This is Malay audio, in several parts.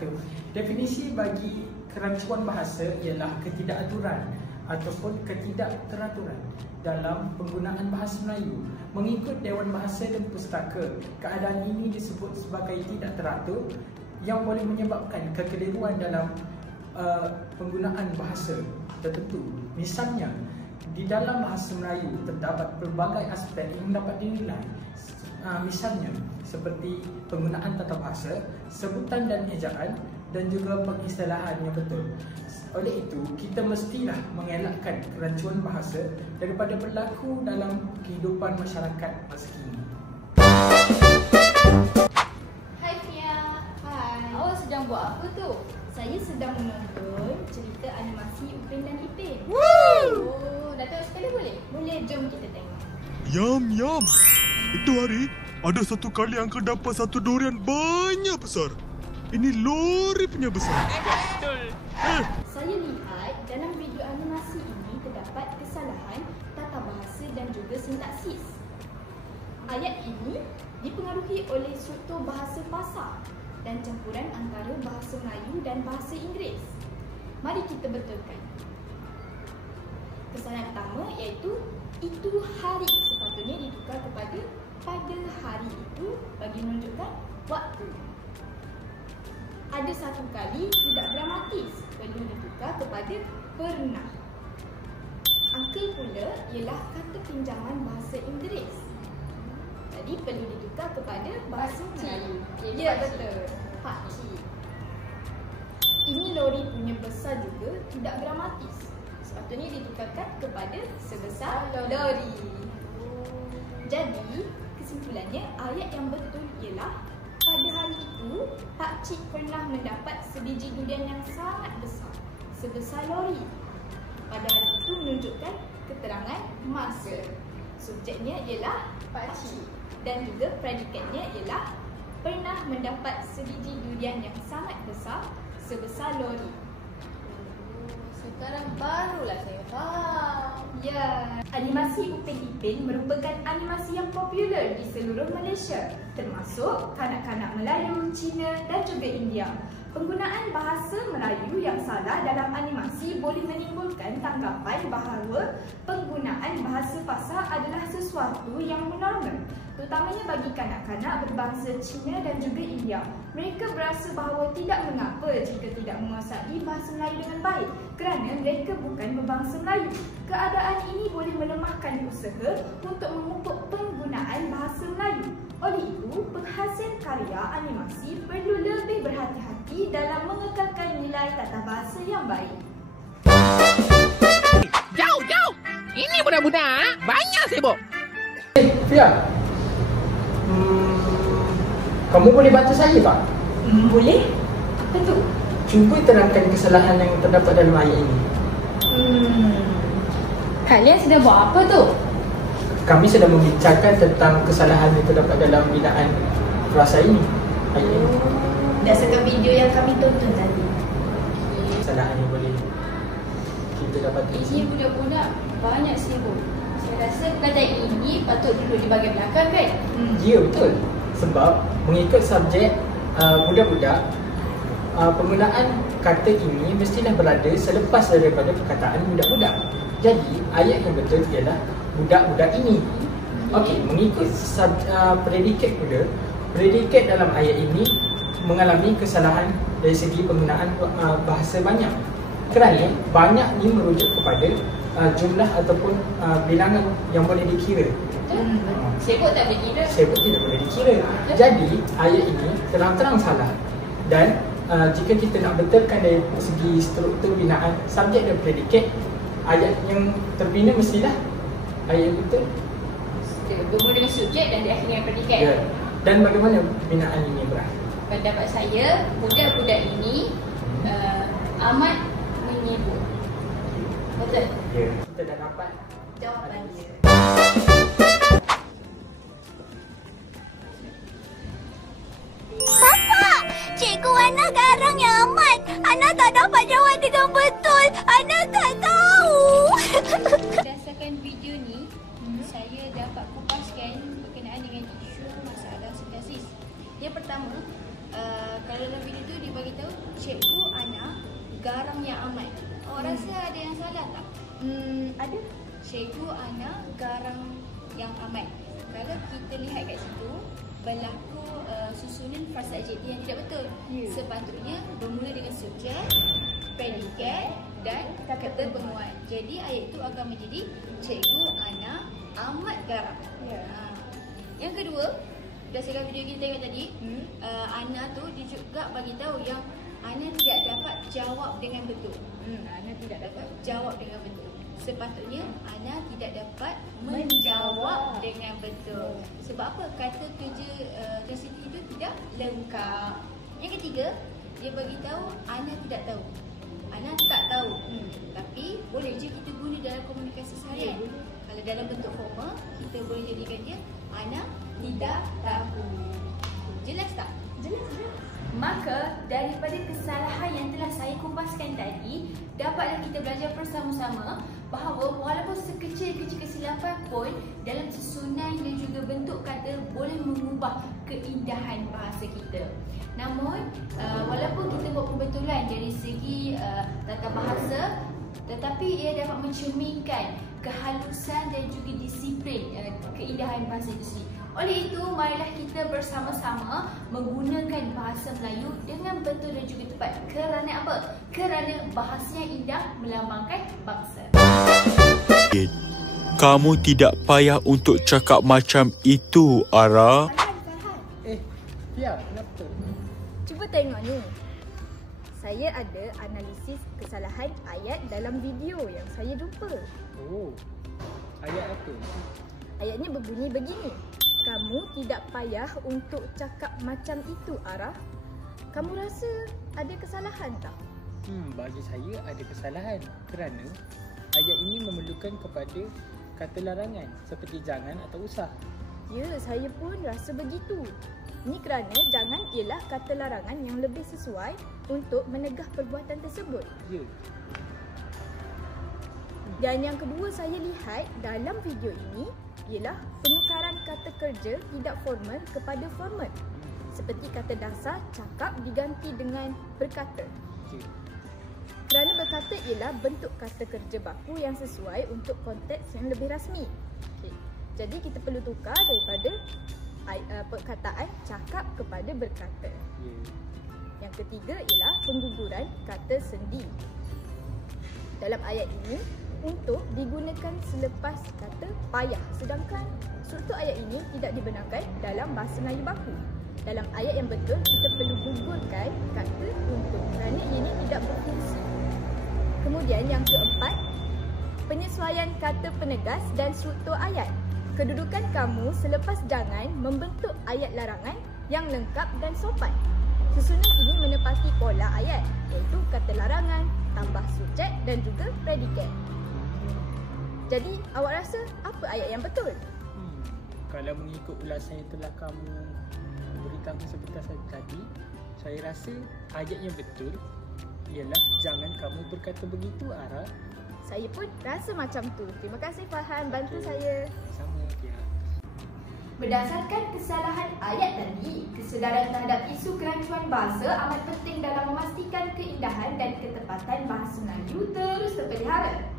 1. Definisi bagi kerancuan bahasa ialah ketidakaturan ataupun ketidakteraturan dalam penggunaan bahasa Melayu. Mengikut Dewan Bahasa dan Pustaka, keadaan ini disebut sebagai tidak teratur yang boleh menyebabkan kekeliruan dalam penggunaan bahasa tertentu. Misalnya, di dalam bahasa Melayu terdapat pelbagai aspek yang dapat dinilai. Misalnya, seperti penggunaan tata bahasa, sebutan dan ejaan, dan juga pengistilahan yang betul. Oleh itu, kita mestilah mengelakkan kerancuan bahasa daripada berlaku dalam kehidupan masyarakat masa kini. Hai Fia. Hai. Awak sedang buat apa tu? Saya sedang menonton cerita animasi Upin dan Ipin. Oh, dah tengok sekali boleh? Boleh, jom kita tengok. Yum, yum. Itu hari, ada satu kali angka dapat satu durian banyak besar. Ini lori punya besar. Saya lihat dalam video animasi ini terdapat kesalahan tata bahasa dan juga sintaksis. Ayat ini dipengaruhi oleh struktur bahasa pasar dan campuran antara bahasa Melayu dan bahasa Inggeris. Mari kita betulkan. Kesalahan pertama iaitu itu hari sepatutnya ditukar kepada pada hari itu bagi menunjukkan waktu. Ada satu kali tidak dramatis, perlu ditukar kepada pernah. Uncle pula ialah kata pinjaman bahasa Inggeris. Jadi perlu ditukar kepada bahasa Melayu. Ya, betul. Pakcik. Ini lori punya besar juga tidak dramatis. Sepatutnya ditukarkan kepada sebesar lori. Jadi, kesimpulannya ayat yang betul ialah pada hari itu, Pakcik pernah mendapat sebiji durian yang sangat besar, sebesar lori. Pada hari itu menunjukkan keterangan masa. Subjeknya ialah Pakcik dan juga predikatnya ialah pernah mendapat sebiji durian yang sangat besar, sebesar lori. Sekarang barulah saya faham. Ya, animasi Upin Ipin merupakan animasi yang popular di seluruh Malaysia, termasuk kanak-kanak Melayu, Cina dan juga India. Penggunaan bahasa Melayu yang salah dalam animasi boleh menimbulkan tanggapan bahawa penggunaan bahasa pasar adalah sesuatu yang normal, terutamanya bagi kanak-kanak berbangsa Cina dan juga India. Mereka berasa bahawa tidak mengapa jika tidak menguasai bahasa Melayu dengan baik kerana mereka bukan berbangsa Melayu. Keadaan ini boleh melemahkan usaha untuk memupuk penggunaan bahasa Melayu. Oleh itu, penghasil karya animasi perlu lebih berhati-hati dalam mengekalkan nilai tata bahasa yang baik. Jauh, jauh! Ini budak-budak banyak sibuk. Fia, kamu boleh bantu saya tak? Boleh? Apa tu? Cuba terangkan kesalahan yang terdapat dalam ayat ini. Kalian sedang buat apa tu? Kami sedang membicarakan tentang kesalahan yang terdapat dalam binaan frasa ini. Ayat ini. Berdasarkan video yang kami tonton tadi. Kesalahan yang boleh kita dapati. Ini budak-budak banyak sibuk. Saya rasa perkataan ini patut duduk di bahagian belakang kan? Ya, betul. Sebab mengikut subjek budak-budak, penggunaan kata ini mestilah berada selepas daripada perkataan budak-budak. Jadi, ayat yang betul ialah budak-budak ini. Okey, mengikut predikat pula, predikat dalam ayat ini mengalami kesalahan dari segi penggunaan bahasa banyak. Kerana banyak ini merujuk kepada jumlah ataupun bilangan yang boleh dikira. Sibuk tak boleh kira? Sebut tidak boleh dikira. Jadi, ayat ini terang-terang salah. Dan jika kita nak betulkan dari segi struktur binaan subjek dan predikat, ayat yang terbina mestilah ayat yang betul. Bermula dengan subjek dan diakhiri dengan predikat. Ya. Dan bagaimana binaan ini berakhir? Pendapat saya, budak-budak ini amat menyibuk. Betul? Ya. Kita dah dapat Jawapan dia. Bapak, Cikgu Ana garang yang amat. Ana tak dapat jawab dengan betul. Ana tak tahu. Berdasarkan video ni, saya dapat kupaskan berkenaan dengan isu masalah sintaksis. Yang pertama, kalau dalam video tu bagi tahu cikgu Ana garang yang amat. Awak rasa ada yang salah tak? Ada. Cikgu Ana garang yang amat. Kalau kita lihat kat situ berlaku susunan frasa adjektif yang tidak betul. Sepatutnya bermula dengan subjek, predikat dan kata penguat. Jadi ayat itu akan menjadi cikgu Ana amat garang. Yang kedua, berdasarkan video kita tengok tadi, Ana tu dia juga bagi tahu yang Ana tidak dapat jawab dengan betul. Ana tidak dapat jawab dengan betul. Sepatutnya Ana tidak dapat menjawab dengan betul. Sebab apa? Kata kerja transitif itu tidak lengkap. Yang ketiga, dia bagi tahu Ana tidak tahu. Ana tak tahu. Tapi boleh je kita guna dalam komunikasi seharian. Kalau dalam bentuk formal, kita boleh jadikan dia Ana tidak tahu. Jelas tak? Jelas. Maka daripada kesalahan yang telah saya kumpaskan tadi, dapatlah kita belajar bersama-sama bahawa walaupun sekecil-kecil kesilapan pun dalam susunan dan juga bentuk kata boleh mengubah keindahan bahasa kita. Namun walaupun kita buat pembetulan dari segi tata bahasa, tetapi ia dapat mencerminkan kehalusan dan juga disiplin keindahan bahasa itu sendiri. Oleh itu, marilah kita bersama-sama menggunakan bahasa Melayu dengan betul dan juga tepat. Kerana apa? Kerana bahasa yang indah melambangkan bangsa. Kamu tidak payah untuk cakap macam itu, Ara. Ya, kenapa? Cuba tengok ni. Saya ada analisis kesalahan ayat dalam video yang saya jumpa. Oh, ayat apa? Ayatnya berbunyi begini. Kamu tidak payah untuk cakap macam itu, Ara. Kamu rasa ada kesalahan tak? Bagi saya ada kesalahan kerana ayat ini memerlukan kepada kata larangan seperti jangan atau usah. Ya, saya pun rasa begitu. Ini kerana jangan ialah kata larangan yang lebih sesuai untuk menegah perbuatan tersebut. Ya. Dan yang kedua saya lihat dalam video ini ialah penukaran kata kerja tidak formal kepada formal. Seperti kata dasar cakap diganti dengan berkata. Okay. Kerana berkata ialah bentuk kata kerja baku yang sesuai untuk konteks yang lebih rasmi. Okay. Jadi kita perlu tukar daripada perkataan cakap kepada berkata. Yeah. Yang ketiga ialah pengguguran kata sendi. Dalam ayat ini untuk digunakan selepas kata payah, sedangkan struktur ayat ini tidak dibenarkan dalam bahasa Melayu baku. Dalam ayat yang betul, kita perlu gugurkan kata untuk kerana ini tidak berfungsi. Kemudian yang keempat, penyesuaian kata penegas dan struktur ayat. Kedudukan kamu selepas jangan membentuk ayat larangan yang lengkap dan sopan. Susunan ini menepati pola ayat, iaitu kata larangan, tambah subjek dan juga predikat. Jadi, awak rasa apa ayat yang betul? Kalau mengikut ulasan yang telah kamu beritahu sebentar tadi, saya rasa ayat yang betul ialah jangan kamu berkata begitu, Ara. Saya pun rasa macam tu. Terima kasih Farhan, bantu saya. Sama, Pia. Berdasarkan kesalahan ayat tadi, kesedaran terhadap isu kerancuan bahasa amat penting dalam memastikan keindahan dan ketepatan bahasa Melayu terus terpelihara.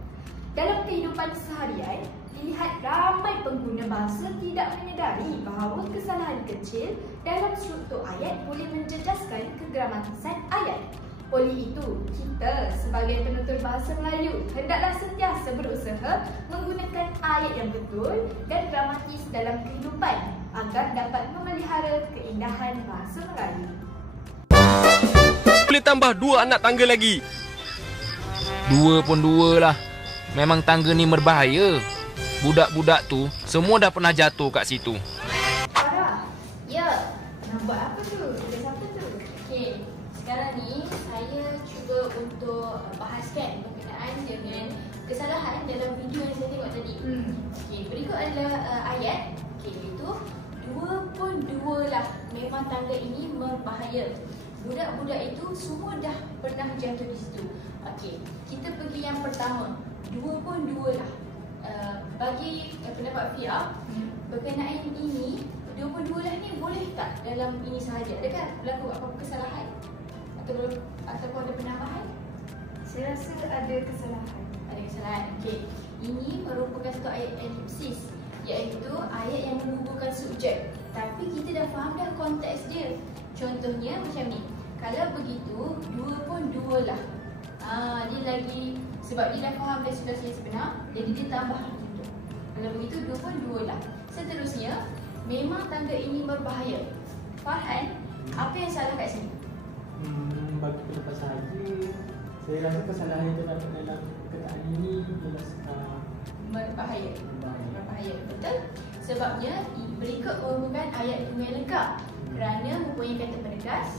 Dalam kehidupan seharian, dilihat ramai pengguna bahasa tidak menyedari bahawa kesalahan kecil dalam struktur ayat boleh menjejaskan kegramatisan ayat. Oleh itu, kita sebagai penutur bahasa Melayu hendaklah sentiasa berusaha menggunakan ayat yang betul dan dramatis dalam kehidupan agar dapat memelihara keindahan bahasa Melayu. Boleh tambah 2 anak tangga lagi. 2 pun 2 lah. Memang tangga ni berbahaya. Budak-budak tu semua dah pernah jatuh kat situ. Farah, ya. Nak buat apa tu? Ada siapa tu? Okey, sekarang ni saya cuba untuk bahaskan berkenaan dengan kesalahan dalam video yang saya tengok tadi. Okey, berikut adalah ayat. Okey, itu 2 pun 2 lah. Memang tangga ini berbahaya. Budak-budak itu semua dah pernah jatuh di situ. Okey, kita pergi yang pertama. 2 pun 2 lah. Bagi pendapat Fia, berkenaan ini 2 pun 2 lah ni boleh tak dalam ini sahaja? Adakah berlaku apa-apa kesalahan? ataupun ada penambahan? Saya rasa ada kesalahan. Ada kesalahan. Okey. Ini merupakan satu ayat elipsis, iaitu ayat yang menggugurkan subjek. Tapi kita dah faham dah konteks dia. Contohnya macam ni. Kalau begitu, dua pun dua lah. Dia lagi, sebab dia dah faham dari situasi yang sebenar, jadi dia tambah macam tu. Kalau begitu, dua pun dua lah. Seterusnya, memang tanda ini berbahaya. Farhan, apa yang salah kat sini? Bagi pendapat saya rasa kesalahan yang terdapat dalam perkataan ini ialah Berbahaya. Betul? Sebabnya berikut merupakan ayat tunggal lengkap kerana mempunyai kata penegas,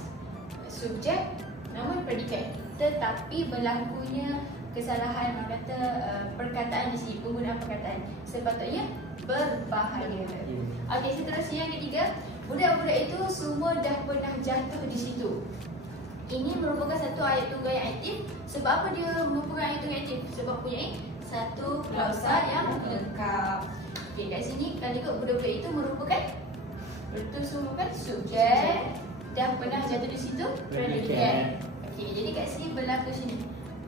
subjek, namun predikat. Tetapi berlakunya kesalahan kata perkataan di sini, penggunaan perkataan. Sepatutnya berbahaya. Okey, seterusnya yang ketiga, budak-budak itu semua dah pernah jatuh di situ. Ini merupakan satu ayat tunggal yang aktif. Sebab apa dia merupakan ayat tunggal aktif? Sebab punya satu klausa yang lengkap. Okey, kat sini kalau ikut budak-budak itu merupakan subjek, dah pernah jatuh di situ predikat. Okey, jadi kat sini berlaku sini.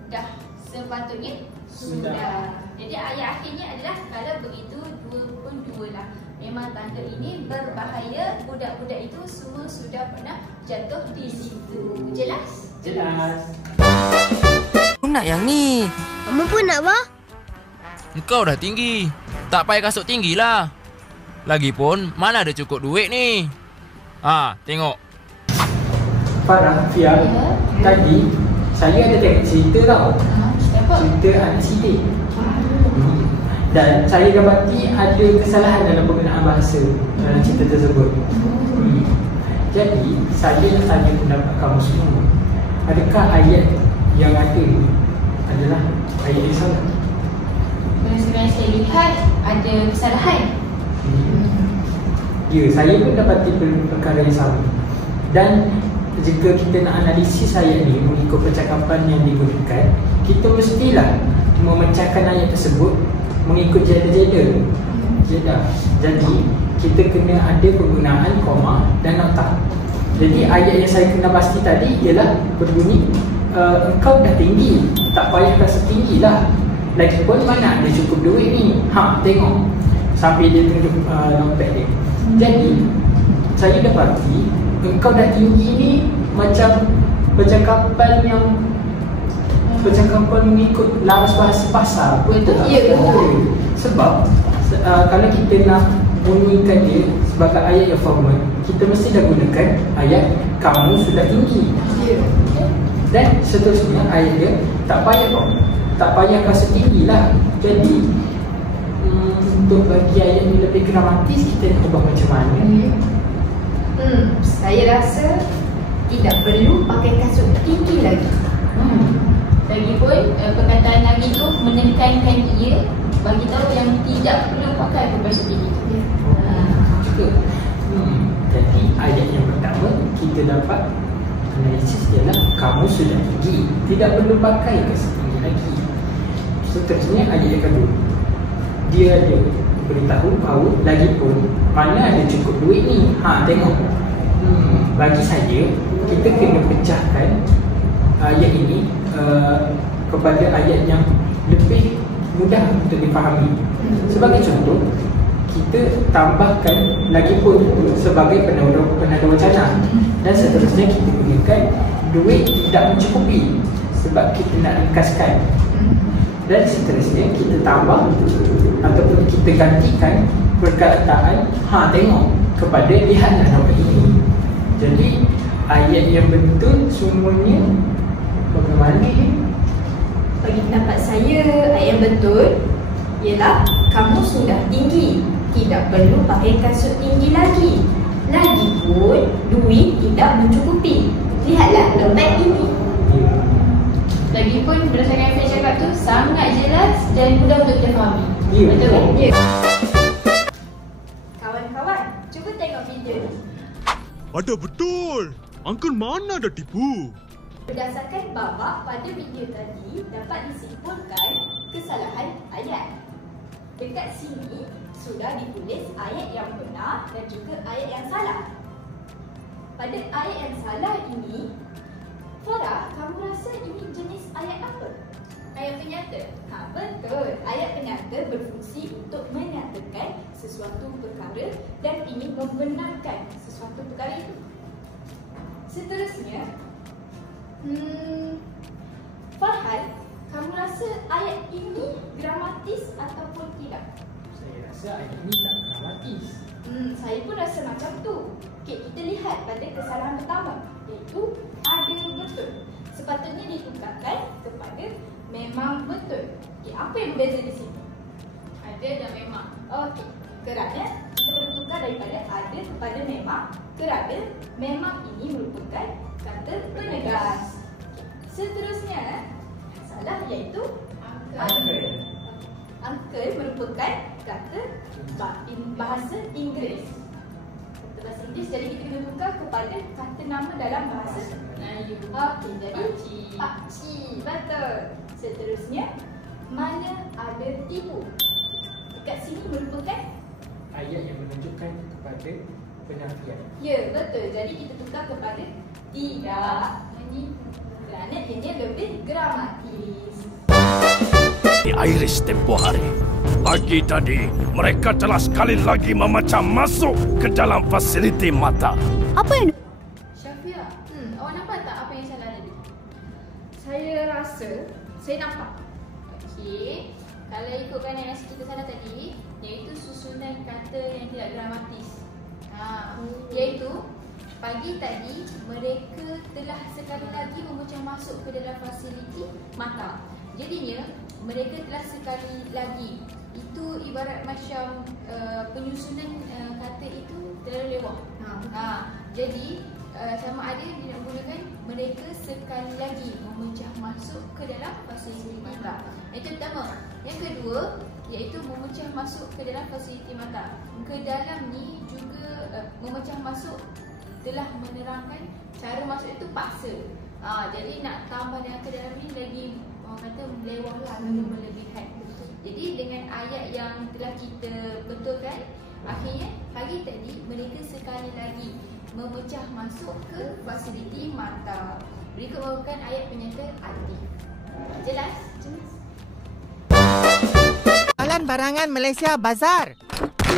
Dah sepatutnya sudah. Jadi ayat akhirnya adalah kalau begitu dua pun dua lah. Memang tanda ini berbahaya. Budak-budak itu semua sudah pernah jatuh di situ. Jelas? Jelas. Aku nak yang ni. Kamu pun nak, bah? Engkau dah tinggi. Tak payah kasut tinggi lah. Lagipun, mana ada cukup duit ni? Tengok. Farah, Fia, tadi saya ada tengok cerita tau. Apa? Cerita anak Sidik. Dan saya dapati ada kesalahan dalam penggunaan bahasa dalam cerita tersebut. Jadi, saya nak tanya pendapat kamu semua. Adakah ayat yang ada adalah ayat yang salah? Berdasarkan yang saya lihat, ada kesalahan. Ya, saya pun dapati perkara yang sama. Dan jika kita nak analisis ayat ni mengikut percakapan yang digunakan, kita mestilah memecahkan ayat tersebut mengikut jeda-jeda. Jadi kita kena ada penggunaan koma dan nota. Jadi ayat yang saya kena pasti tadi ialah berbunyi engkau dah tinggi, tak payah rasa tinggi lah. Lagipun mana ada cukup duit ni. Tengok sampai dia tunjuk dompet dia. Jadi saya dapati engkau dah tinggi ni macam percakapan mengikut laras bahasa pasar. Betul? Ya. Sebab kalau kita nak bunyikan dia sebagai ayat yang formal, kita mesti dah gunakan ayat kamu sudah tinggi. Dan seterusnya ayat dia tak payah rasa tinggi lah. Jadi untuk bagi ayat ni lebih gramatis, kita nak ubah macam mana? Saya rasa tidak perlu pakai kasut tinggi lagi. Lagipun perkataan lagi tu menekankan ia bagi tahu yang tidak perlu pakai kasut tinggi. Jadi ayat yang pertama kita dapat analisis ialah kamu sudah tinggi, tidak perlu pakai kasut tinggi lagi. Seterusnya ayat yang kedua, dia ada beritahu bahawa lagipun mana ada cukup duit ni. Tengok. Bagi saya kita kena pecahkan ayat ini kepada ayat yang lebih mudah untuk dipahami. Sebagai contoh, kita tambahkan lagipun sebagai penanda wacana, dan seterusnya kita gunakan duit tidak mencukupi sebab kita nak ringkaskan, dan seterusnya kita tambah ataupun kita gantikan perkataan tengok kepada lihatlah nampak ini. Jadi ayat yang betul semuanya bagaimana ni? Bagi pendapat saya, ayat yang betul ialah kamu sudah tinggi, tidak perlu pakai kasut tinggi lagi. Lagipun duit tidak mencukupi. Lihatlah dompet ini. Lagipun berdasarkan yang saya cakap tu sangat jelas dan mudah untuk kita fahami. Betul. Kawan-kawan, cuba tengok video ni. Ada betul. Uncle mana dah tipu? Berdasarkan babak pada video tadi, dapat disimpulkan kesalahan ayat. Dekat sini sudah ditulis ayat yang benar dan juga ayat yang salah. Pada ayat yang salah ini, Farah, kamu rasa ini jenis ayat apa? Ayat penyata. Betul. Ayat penyata berfungsi untuk menyatakan sesuatu perkara dan ingin membenarkan sesuatu perkara itu. Seterusnya, Farhan, kamu rasa ayat ini gramatis ataupun tidak? Saya rasa ayat ini tak dramatis. Saya pun rasa macam tu. Okey, kita lihat pada kesalahan pertama, iaitu ada betul. Sepatutnya ditukarkan kepada memang betul. Okey, apa yang berbeza di sini? Ada dan memang. Okey, kerana kita bertukar daripada ada kepada memang, kerana memang ini merupakan kata penegas. Seterusnya, salah iaitu Uncle. Uncle merupakan kata bahasa Inggeris. Kata bahasa Inggeris, jadi kita kena tukar kepada kata nama dalam bahasa Melayu. Okey, jadi Pakcik. pakcik. Betul. Seterusnya, mana ada tipu. Dekat sini merupakan Ayat yang menunjukkan kepada penafian. ya, betul. Jadi kita tukar kepada tidak menipu. Kerana ini lebih gramatis. Di Iris tempoh hari. Pagi tadi, mereka telah sekali lagi memecah masuk ke dalam fasiliti mata. Apa yang... Syafia, awak nampak tak apa yang salah tadi? Saya rasa saya nampak. Okey, kalau ikutkan yang kita salah tadi, iaitu susunan kata yang tidak gramatis. Iaitu pagi tadi mereka telah sekali lagi memecah masuk ke dalam fasiliti mata. Jadinya mereka telah sekali lagi. Itu ibarat macam penyusunan kata itu terlalu lewat. Jadi sama ada dia nak gunakan mereka sekali lagi memecah masuk ke dalam fasiliti mata. Itu pertama. Yang kedua iaitu memecah masuk ke dalam fasiliti mata. Ke dalam ni juga memecah masuk telah menerangkan cara masuk itu paksa. Jadi nak tambah dengan ke dalam ni lagi orang kata melewah lah, atau melebihan. Jadi dengan ayat yang telah kita betulkan, akhirnya pagi tadi mereka sekali lagi memecah masuk ke fasiliti mata. Berikut merupakan ayat penyata aktif. Jelas? Jalan barangan Malaysia Bazar.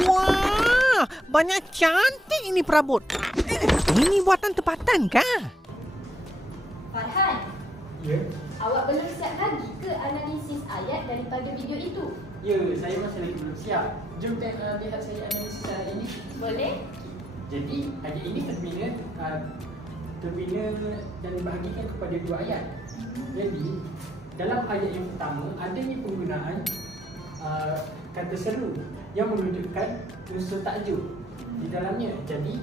Wah, banyak cantik ini perabot. Ini buatan tempatan kah? Farhan, Ya? awak belum siap lagi ke analisis ayat daripada video itu? Ya, saya masih lagi belum siap. Jom lihat saya analisis ayat ini. Boleh? Jadi, ayat ini terbina dan dibahagikan kepada dua ayat. Jadi, dalam ayat yang pertama, adanya penggunaan kata seru yang menunjukkan unsur takjub di dalamnya. Jadi,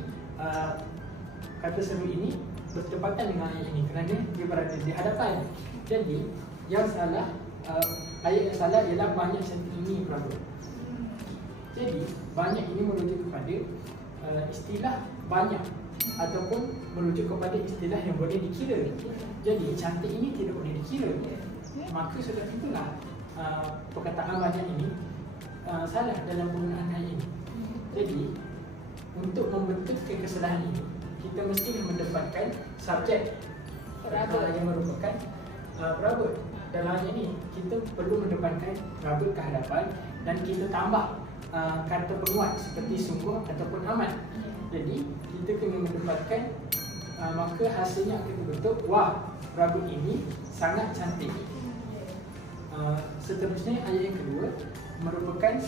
kata seru ini bertepatan dengan ayat ini kerana dia berada di hadapan. Jadi, yang salah, ayat yang salah ialah banyak cantik ini perabot. Jadi, banyak ini merujuk kepada istilah banyak ataupun merujuk kepada istilah yang boleh dikira. Jadi, cantik ini tidak boleh dikira. Maka sudah itulah perkataan banyak ini salah dalam penggunaan ayat ini. Jadi, untuk membetulkan kesalahan ini, kita mesti mendapatkan subjek yang merupakan perabot. Dalam ayat ini, kita perlu mendapatkan perabot ke hadapan dan kita tambah kata penguat seperti sungguh ataupun amat. Jadi, kita kena mendapatkan maka hasilnya akan terbentuk, wah, perabot ini sangat cantik. Seterusnya ayat yang kedua merupakan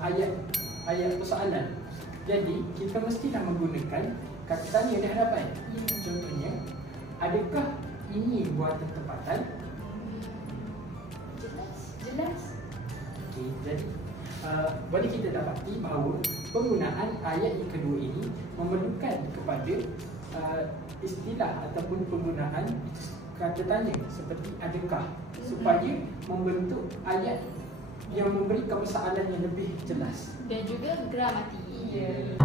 ayat persoalan. Jadi, kita mestilah menggunakan kata tanya di hadapan. Contohnya, adakah ini buatan tempatan? Jelas. Okey, jadi boleh kita dapati bahawa penggunaan ayat yang kedua ini memerlukan kepada istilah ataupun penggunaan kata tanya seperti adakah, supaya membentuk ayat yang memberi persoalan yang lebih jelas Dan juga gramatik.